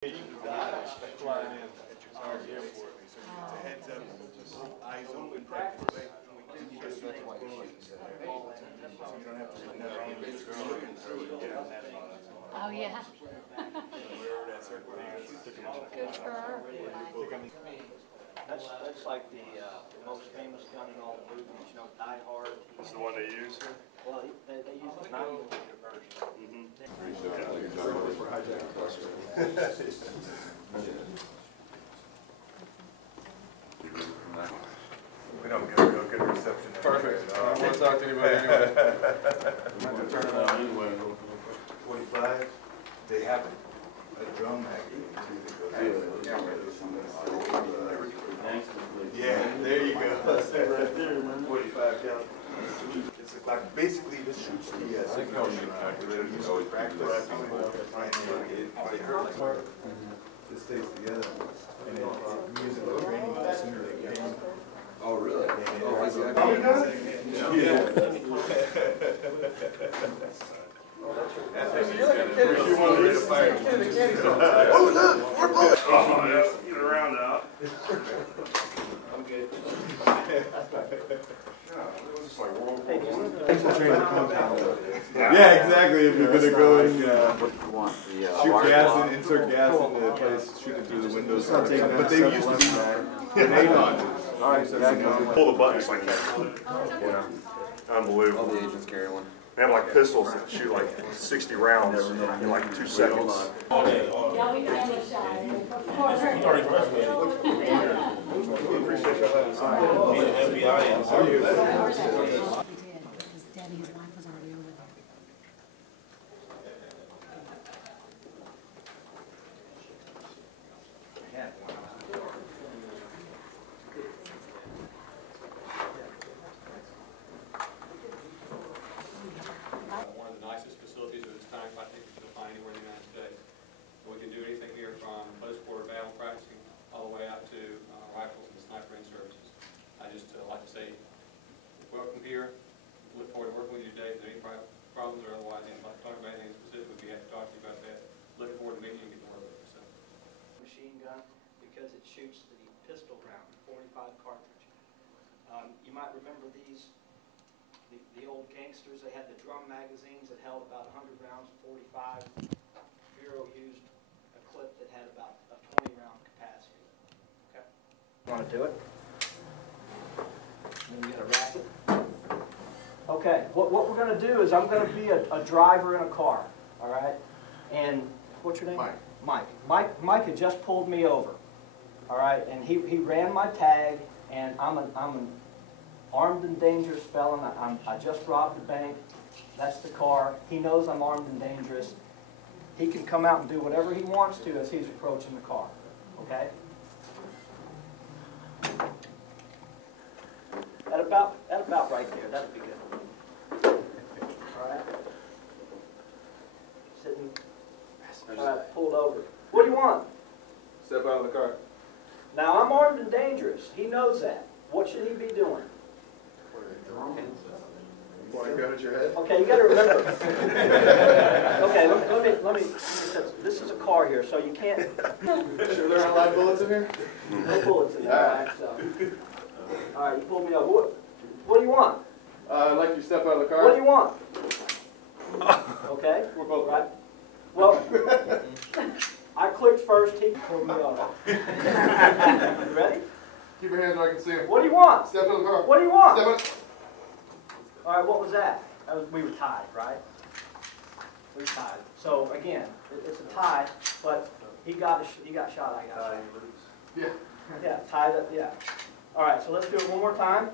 Flying in at our airport, so it's a heads up, just eyes open. Oh yeah. Good for her. That's like the most famous gun in all the movies, you know, Die Hard. This is the one they use? Well, they use a 9mm version. We don't get a real good reception. Perfect. I don't want to talk to anybody anyway. I'm not gonna turn it on anyway. 45, they have a drum mag. Yeah, there you go. That's it right there, man. 45 cal. It's like basically this shoots the signal. It stays together. And it's musical training. Oh, really? Oh, I see. Oh, look! We're both! Oh, yeah. Get around now. I'm good. Yeah, exactly. If you're gonna go and shoot gas and insert gas into the place, shoot it through the windows. But they used to be grenade launchers. All right, so Pull the buttons like that. Yeah. Unbelievable. all the agents carry one. They have like pistols that shoot like 60 rounds in like 2 seconds. Yeah, we can have a shot. Appreciate y'all having us. He did, because Daddy's wife was already over there. One of the nicest facilities of its time, I think you'll find anywhere in the United States. We can do anything here from close quarter battle practicing all the way out to rifles and sniper in services. I just like to say, welcome here. Look forward to working with you today. If there's any problems or otherwise, if you'd like to talk about anything specific, we'd be happy to talk to you about that. Looking forward to meeting you and getting to work with you. So. Machine gun because it shoots the pistol round, 45 cartridge. You might remember these, the old gangsters. They had the drum magazines that held about 100 rounds, 45. Bureau used a clip that had about a 20-round capacity. Okay. Want to do it? Then you got to wrap it. Okay. What we're going to do is I'm going to be a driver in a car. All right. And what's your name? Mike. Mike had just pulled me over. All right. And he ran my tag, and I'm an armed and dangerous felon. I just robbed the bank. That's the car. He knows I'm armed and dangerous. He can come out and do whatever he wants to as he's approaching the car. Okay? At about right there. That'd be good. All right. Sitting. All right. Pulled over. What do you want? Step out of the car. Now I'm armed and dangerous. He knows that. What should he be doing? Want a gun at your head? Okay, you got to remember. Okay, let me. This is a car here, so you can't. Sure there aren't live bullets in here? No bullets in there. All right, so. All right, you pulled me over. What do you want? I'd like you to step out of the car. What do you want? Okay. We're both right. Well, I clicked first. He pulled me over. You ready? Keep your hands where I can see them. What do you want? Step out of the car. What do you want? Step out. All right, what was that? We were tied, right? We were tied. So again, it's a tie, but he got shot. I got shot. Yeah. Yeah, tied up. Yeah. All right, so let's do it one more time.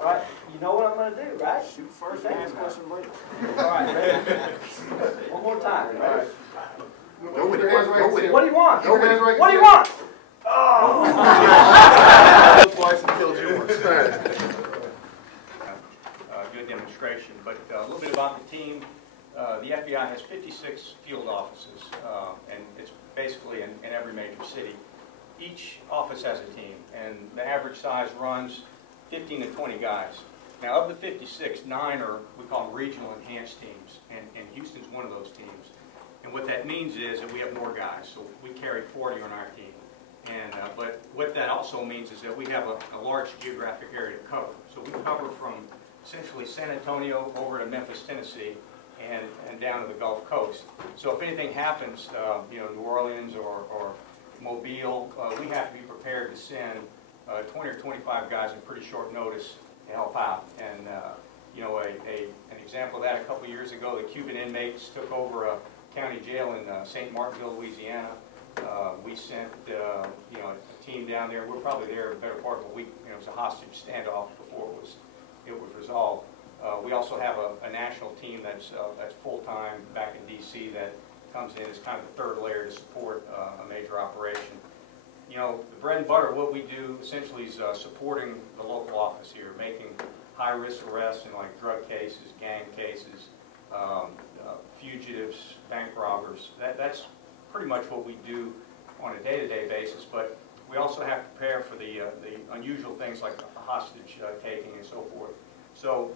All right, you know what I'm going to do, right? Shoot first, ask question later. All right, ready? One more time. All right. Keep your hands where I can see them. What do you want? Keep your hands where I can What do see you them. want? Oh! Twice and killed yours. Good demonstration, but a little bit about the team. The FBI has 56 field offices, and it's basically in every major city. Each office has a team, and the average size runs 15 to 20 guys. Now, of the 56, 9 are, we call them regional enhanced teams, and Houston's one of those teams. And what that means is that we have more guys. So we carry 40 on our team. And, but what that also means is that we have a large geographic area to cover. So we cover from essentially San Antonio over to Memphis, Tennessee, and down to the Gulf Coast. So if anything happens, you know, New Orleans or Mobile, we have to be prepared to send 20 or 25 guys in pretty short notice to help out. And you know, an example of that, a couple years ago, the Cuban inmates took over a county jail in St. Martinville, Louisiana. We sent you know, a team down there. We're probably there a better part of a week. You know, it was a hostage standoff before it was resolved. We also have a national team that's full-time back in D.C. that comes in as kind of the third layer to support a major operation. You know, the bread and butter, what we do essentially is supporting the local office here, making high-risk arrests in like drug cases, gang cases, fugitives, bank robbers. That's pretty much what we do on a day-to-day basis, but we also have to prepare for the unusual things like the hostage taking and so forth. So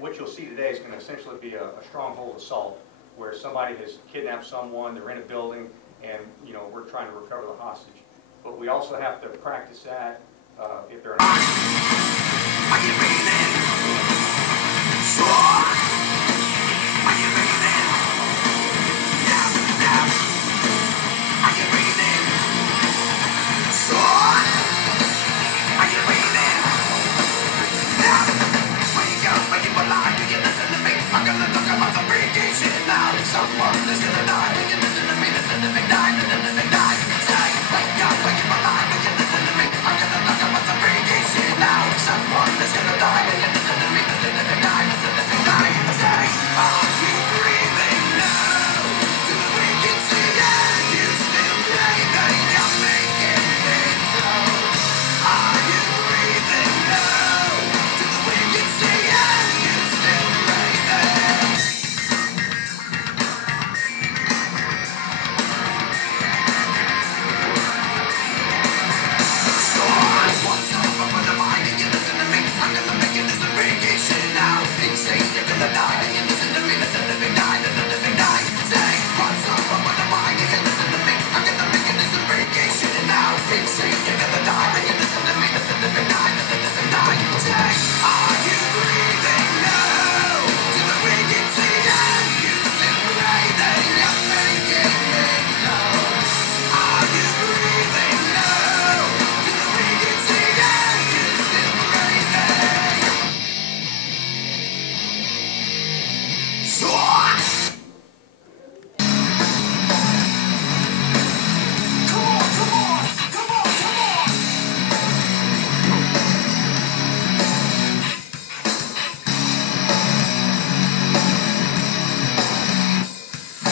what you'll see today is going to essentially be a stronghold assault where somebody has kidnapped someone, they're in a building, and you know, we're trying to recover the hostage. But we also have to practice that if they're not. Are you breathing? Are you breathing? Now. Are you breathing? Are you breathing? Now. Wake up, wake up alive. Do you listen to me? I'm gonna talk about some freaky shit now. Someone is gonna die. Do you listen to me? The living die. The living die. Say, wake up, wake up alive. Do you listen to me? I'm gonna talk about some freaky shit now. Someone is gonna die. Do you listen to me? The living die. The living die. Say, are you breathing now? Do the wicked see it? You still breathing? You're making me know. Are you breathing now? Do the wicked see it? You still breathing? So what's up with the mind? You listen to me? I'm gonna make it this a freaky shit now. Insane, you're gonna die. You listen to me? The living die. The living die. Say, what's up with the mind? You listen to me? I'm gonna make it this a freaky shit now. Insane, you're gonna die. You listen to me? The living die. The living die. Say, are you breathing now? Do the wicked see it? You still breathing? You're making me know. Are you breathing now? Do the wicked see it? You still breathing? So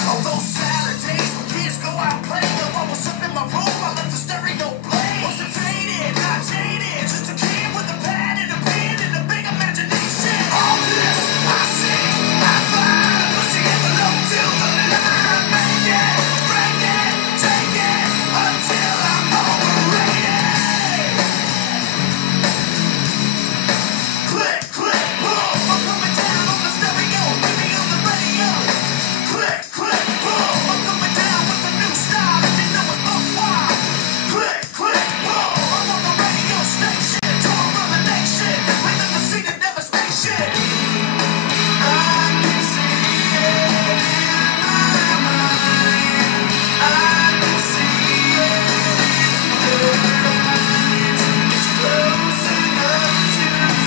although Saturdays when kids go out and play, I was up in my room, I left the stereo play. Wasn't faded, not jaded, just a kid with a pad and a pen and a big imagination. All this I see, I find, push the envelope till the line. Make it, break it, take it, until I'm overrated. Click, click, boom, I'm coming down on the stereo, baby on the radio. Click, click, boom, I'm coming down with a new style, and you know it's both wild. Click, click, boom, I'm on the radio station, tour of the nation, living the scene of devastation. I can see it in my mind, I can see it in the light. It's close enough to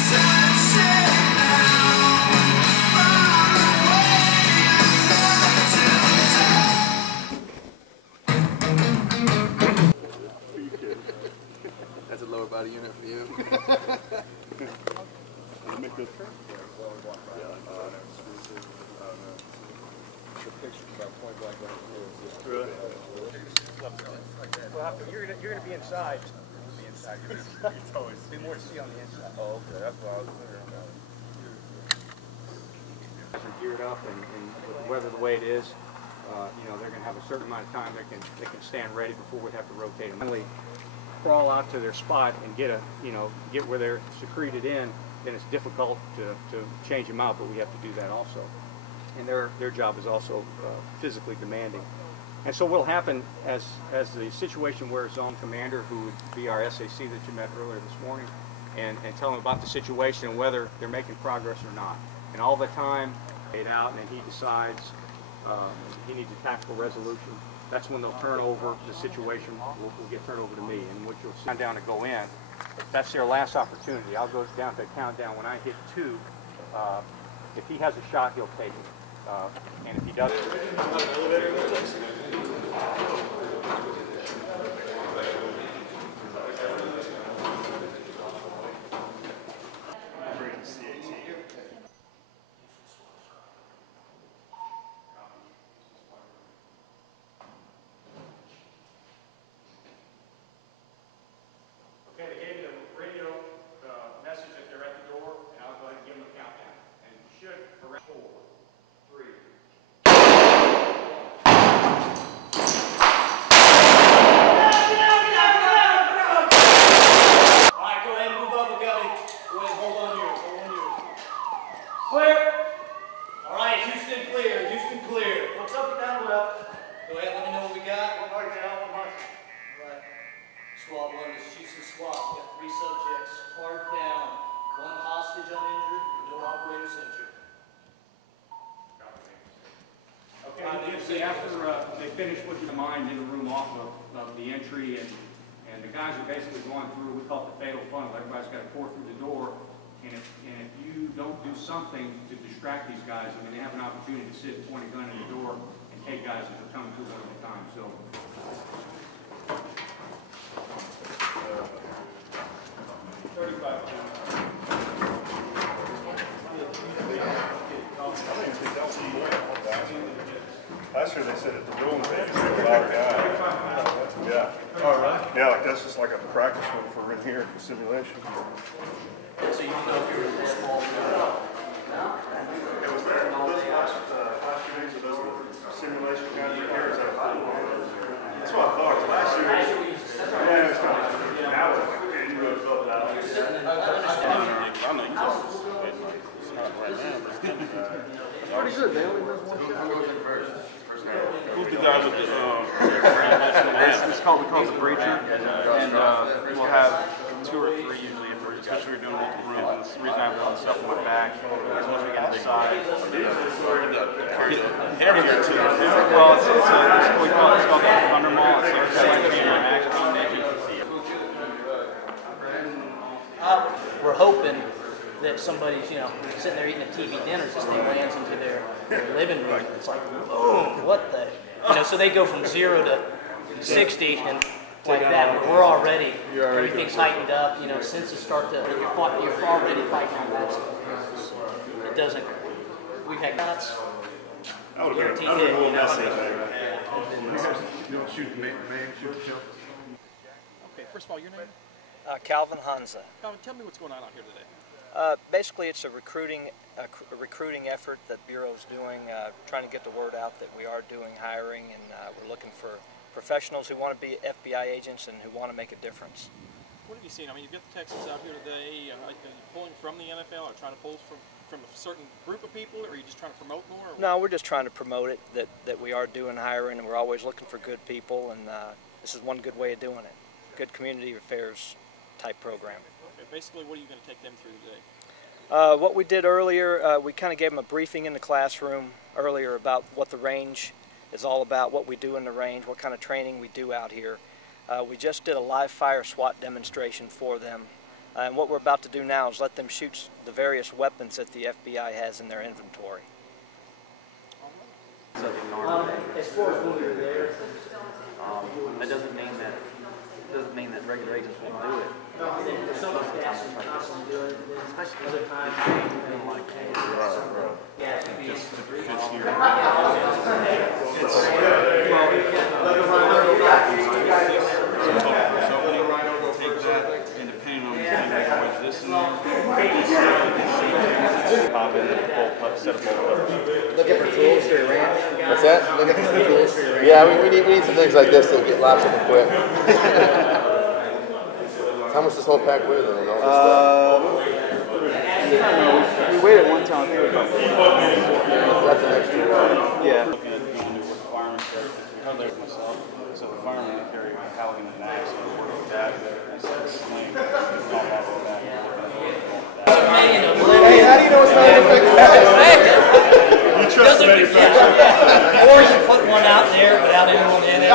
touch it now, far away enough to That's a lower body unit for you. Make this Well, you're gonna be inside. Be inside. Be more to see on the inside. Oh, okay. That's what I was wondering about. Are geared up, and with the weather the way it is, you know, they're going to have a certain amount of time they can stand ready before we have to rotate them. Finally, crawl out to their spot and get where they're secreted in, then it's difficult to change them out, but we have to do that also. and their job is also physically demanding. And so what will happen as the situation wears on, commander, who would be our SAC that you met earlier this morning, and tell them about the situation and whether they're making progress or not. And all the time, laid out, and then he decides he needs a tactical resolution. That's when they'll turn over the situation. Will get turned over to me, and which will sit down to go in. That's their last opportunity. I'll go down to a countdown. When I hit 2, if he has a shot, he'll take it. And if he doesn't, okay, they gave me the radio message that they're at the door, and I'll go ahead and give them a countdown. And you should around 4, 3. All right, go ahead and move up a gully. Go ahead and hold on yours. Hold on yours. Clear. All right, Houston clear. Houston clear. What's up and down left? Go ahead, let me know what we got. One mark down, one mark. All right. SWAT 1 is Houston SWAT. We got 3 subjects. Hard down. 1 hostage uninjured. No operators injured. Okay, after they finish putting the mine in the room off of the entry, and the guys are basically going through, we call it the fatal funnel. Everybody's got to pour through the door, and if you don't do something to distract these guys, I mean, they have an opportunity to sit and point a gun in the door and take guys as they're coming through one at a time. So. 35. Last year they said at the rules they had a lot of guys. Yeah. All right. Yeah, like that's just like a practice one for in here for simulation. So you know if you're in a small It was there. Those last few days of those simulation guys in here is that a full one? That's what I thought. Last year, yeah, it's kind of now it's like, okay, you really filled it out. Pretty good, they only does one shot. Who's the guy with the it's called, we call it the breacher, and we'll have 2 or 3 usually, especially if we're doing multiple rooms. And the reason I have all the stuff on my back is once we get inside. Heavier too. Well, it's what we call it's called the thunder mall. It's like being an action. We're hoping that somebody's, sitting there eating a TV dinner, this thing lands into their living room. It's like, boom, what the? So they go from 0 to 60 and like that. But we're already everything's heightened up. Senses start to, you're already fighting on that. It doesn't. We've had shots. That would have been a little messy. You don't shoot the man, shoot the show. Okay, first of all, your name? Calvin Hansa. Calvin, tell me what's going on out here today. Basically, it's a recruiting effort that Bureau's doing, trying to get the word out that we are doing hiring, and we're looking for professionals who want to be FBI agents and who want to make a difference. What have you seen? I mean, you've got the Texans out here today. Are you pulling from the NFL, or trying to pull from a certain group of people, or are you just trying to promote more? Or no, we're just trying to promote it, that we are doing hiring, and we're always looking for good people, and this is one good way of doing it. Good community affairs type program. Okay, basically, what are you going to take them through today? What we did earlier, we kind of gave them a briefing in the classroom earlier about what the range is all about, what we do in the range, what kind of training we do out here. We just did a live fire SWAT demonstration for them, and what we're about to do now is let them shoot the various weapons that the FBI has in their inventory. As far as when you're there, that doesn't mean that regular agents won't do it. Some staff are constantly doing it, especially other times. Looking for tools for your ranch? What's that? Looking for tools for your ranch? Yeah, we need some things like this to get lots of them quick. How much this whole pack weigh then? And all this stuff? weighed it one time. I think it was about 4. That's an extra. Yeah. Looking at what firemen carry. How there's myself. So the firemen carry a Halligan and axe and work with that instead of sling. Not have all that. Hey, how do you know it's not You trust the manufacturer. Or you put one out there without anyone in it.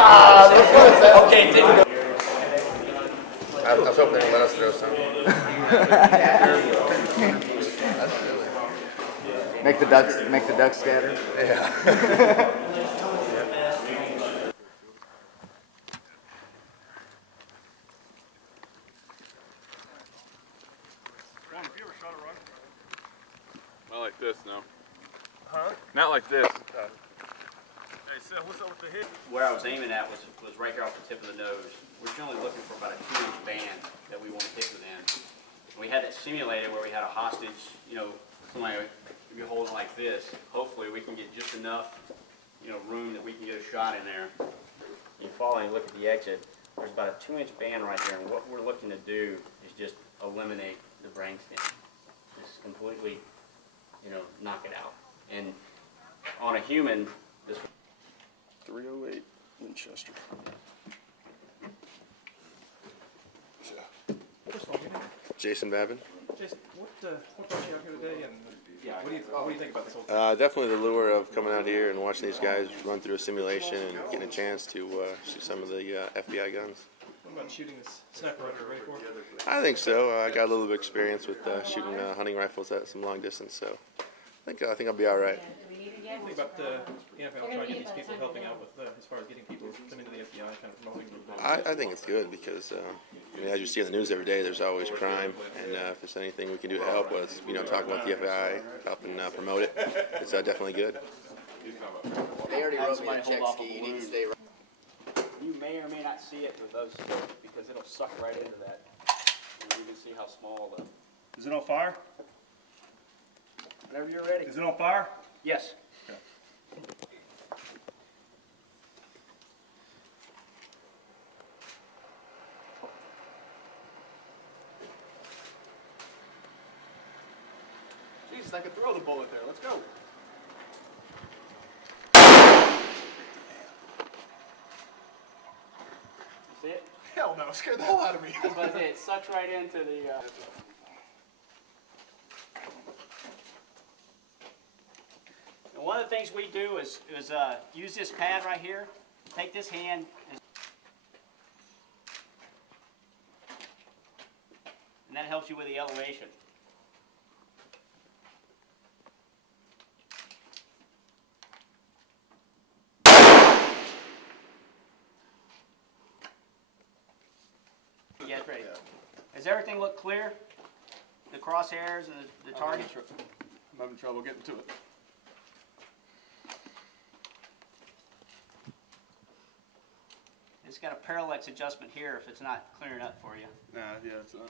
Okay, didn't go. I was hoping they would let us throw some. Make the ducks scatter. Yeah. Not like this, no. Huh? Not like this. Hey, Seth, what's up with the hit? Where I was aiming at was right here off the tip of the nose. We're generally looking for about a 2-inch band that we want to hit within. And we had it simulated where we had a hostage, somebody if you're holding like this, hopefully we can get just enough, room that we can get a shot in there. You follow and you look at the exit, there's about a 2-inch band right here, and what we're looking to do is just eliminate the brainstem. Just completely, knock it out. And on a human, this 308 Winchester. First of all, Jason Babin. Jason, what brought you out here today, and what do you think about this whole thing? Definitely the lure of coming out here and watching these guys run through a simulation and getting a chance to shoot some of the FBI guns. What about shooting this sniper rifle? Ready for it? I think so. I got a little bit of experience with shooting hunting rifles at some long distance, so I think I'll be all right. What do you think about the NFL trying to get these people helping out with, as far as getting people to come into the FBI, kind of promoting them? I think it's good because, as you see in the news every day, there's always crime, and if there's anything we can do to help us, talk about the FBI, helping promote it, it's definitely good. They already wrote me a check ski. You need to stay right. You may or may not see it with those because it'll suck right into that. And you can see how small the... Is it on fire? Whenever you're ready. Is it on fire? Yes. Okay. Jesus, I could throw the bullet there. Let's go. See it? Hell no, scared the hell out of me. That's what I say. It sucks right into the... And one of the things we do is use this pad right here. Take this hand and that helps you with the elevation. Get ready. Does everything look clear? The crosshairs and the target? I'm having trouble getting to it. It's got a parallax adjustment here if it's not clearing up for you. Nah, yeah, it's not.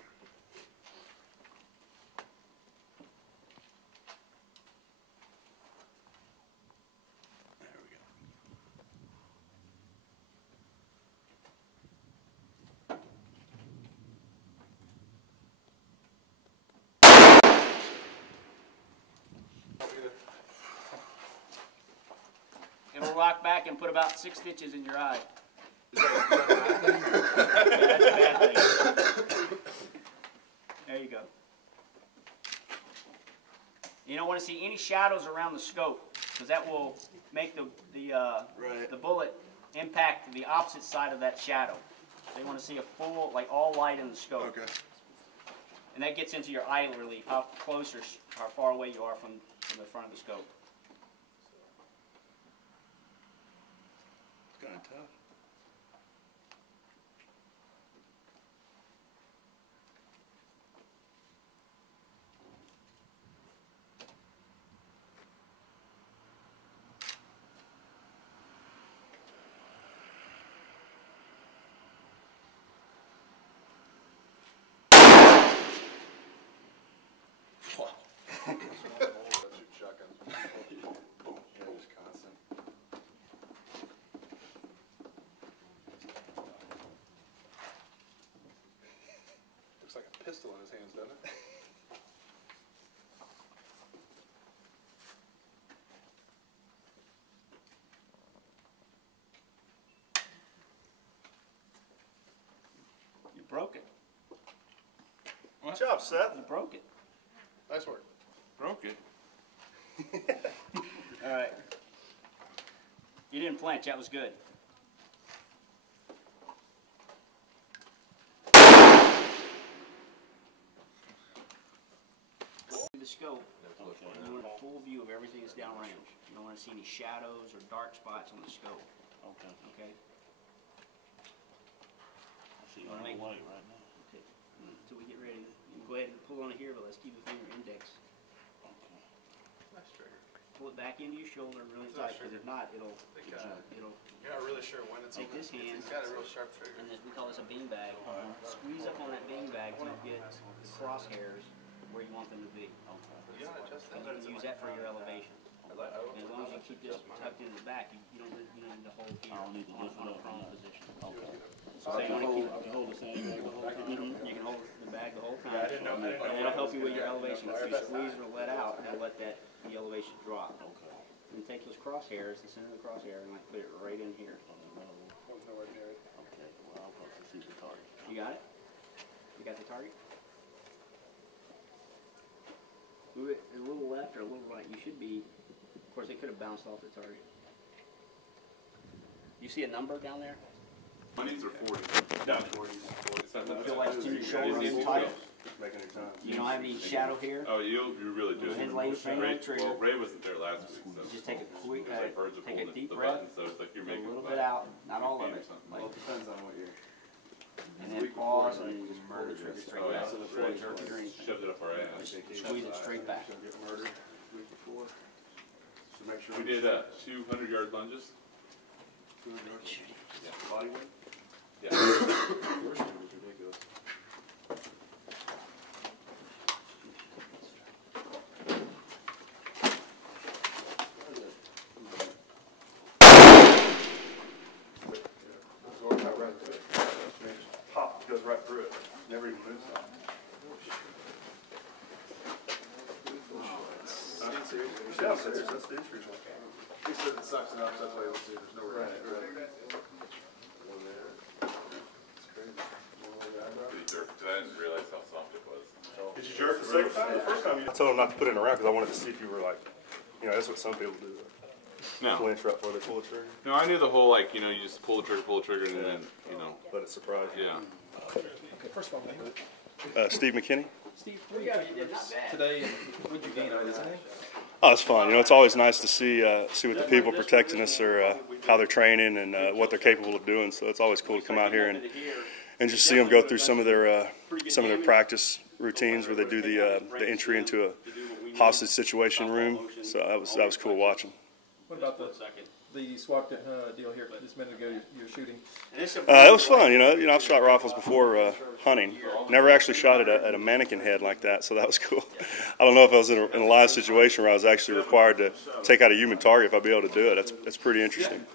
It'll rock back and put about 6 stitches in your eye. Is that a bad thing? Yeah, that's a bad thing. There you go. You don't want to see any shadows around the scope because that will make the bullet impact the opposite side of that shadow. So you want to see a full, all light in the scope. Okay. And that gets into your eye relief, how close or how far away you are from the front of the scope. It's kind of tough. Looks like a pistol in his hands, doesn't it? broke it. Good job, Seth. You broke it. Nice work. Broke it. All right. You didn't flinch. That was good. The scope. You want a full view of everything that's downrange. You don't want to see any shadows or dark spots on the scope. Okay. Okay. I see right away right now. Okay. Until we get ready, you can go ahead and pull on it here, but let's keep the finger index. Okay. Nice trigger. Pull it back into your shoulder really tight, because if not, it'll. You're not really sure when it's Take this hand. It's got a real sharp trigger. And we call this a bean bag. Squeeze up on that bean bag to get the crosshairs where you want them to be. You don't adjust that. And you can use that for your elevation. And as long as you keep this tucked into the back, you don't need to hold here on a prone position. Okay. So you want to keep. I can hold the same bag the whole time. You can hold the bag the whole time. And it'll help you with your elevation. If you squeeze or let out, it'll let the elevation drop. Okay. And take those crosshairs, the center of the crosshair, and like put it right in here. Okay. Well, I'll put to see the target. You got it? You got the target? Move it a little left or a little right. You should be, of course, it could have bounced off the target. You see a number down there? 20s or 40s? No, 40s. You feel like it's in your shoulder real tight? You don't have any shadow here? Oh, you really do. Go ahead and lay your finger on the trigger. Well, Ray wasn't there last week, so. Just take a quick, I've heard you take pulling a deep the breath, button, so it's like you're a making little a bit out, not all of or it. something. Well, it depends on what you're. And then pause and then just pull the trigger straight Oh, back. yeah. Before you jerk it or anything. Shoved it up our ass. Squeeze it straight back. We did 200-yard lunges. 200 yards? Yeah. Body weight? Yeah. First one was ridiculous. Pop, goes right through it. Never even moves that. Yeah, I'm serious. That's the injury one. He said it sucks enough, that's why he was saying there's no right. One there. It's crazy. I didn't realize how soft it was. Did you jerk the second time? The first time you... I told him not to put it around because I wanted to see if you were like, you know, that's what some people do. No. Flinch right before they pull the trigger. No, I knew the whole, like, you know, you just pull the trigger, and then, you know. Let it surprise you. Yeah. Okay, first of all, Steve McKinney. Steve, what did you do today, and what did you gain out of this inning? Oh, it's fun. You know, it's always nice to see what the people protecting us are, how they're training and what they're capable of doing. So it's always cool to come out here and just see them go through some of their practice routines where they do the entry into a hostage situation room. So that was cool watching. What about the swap deal here this minute ago? You're shooting. It was fun. You know, I've shot rifles before hunting. Never actually shot at a mannequin head like that, so that was cool. I don't know if I was in a live situation where I was actually required to take out a human target if I'd be able to do it. That's pretty interesting.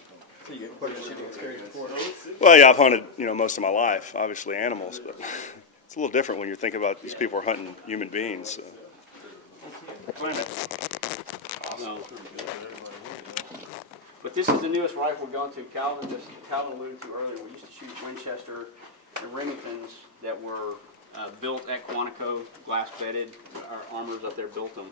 So you get quite a shooting experience before. Well, yeah, I've hunted most of my life, obviously animals, but it's a little different when you're thinking about these people are hunting human beings. So. But this is the newest rifle we're going to. Calvin alluded to earlier. We used to shoot Winchester and Remingtons that were built at Quantico, glass bedded. Our armors up there built them.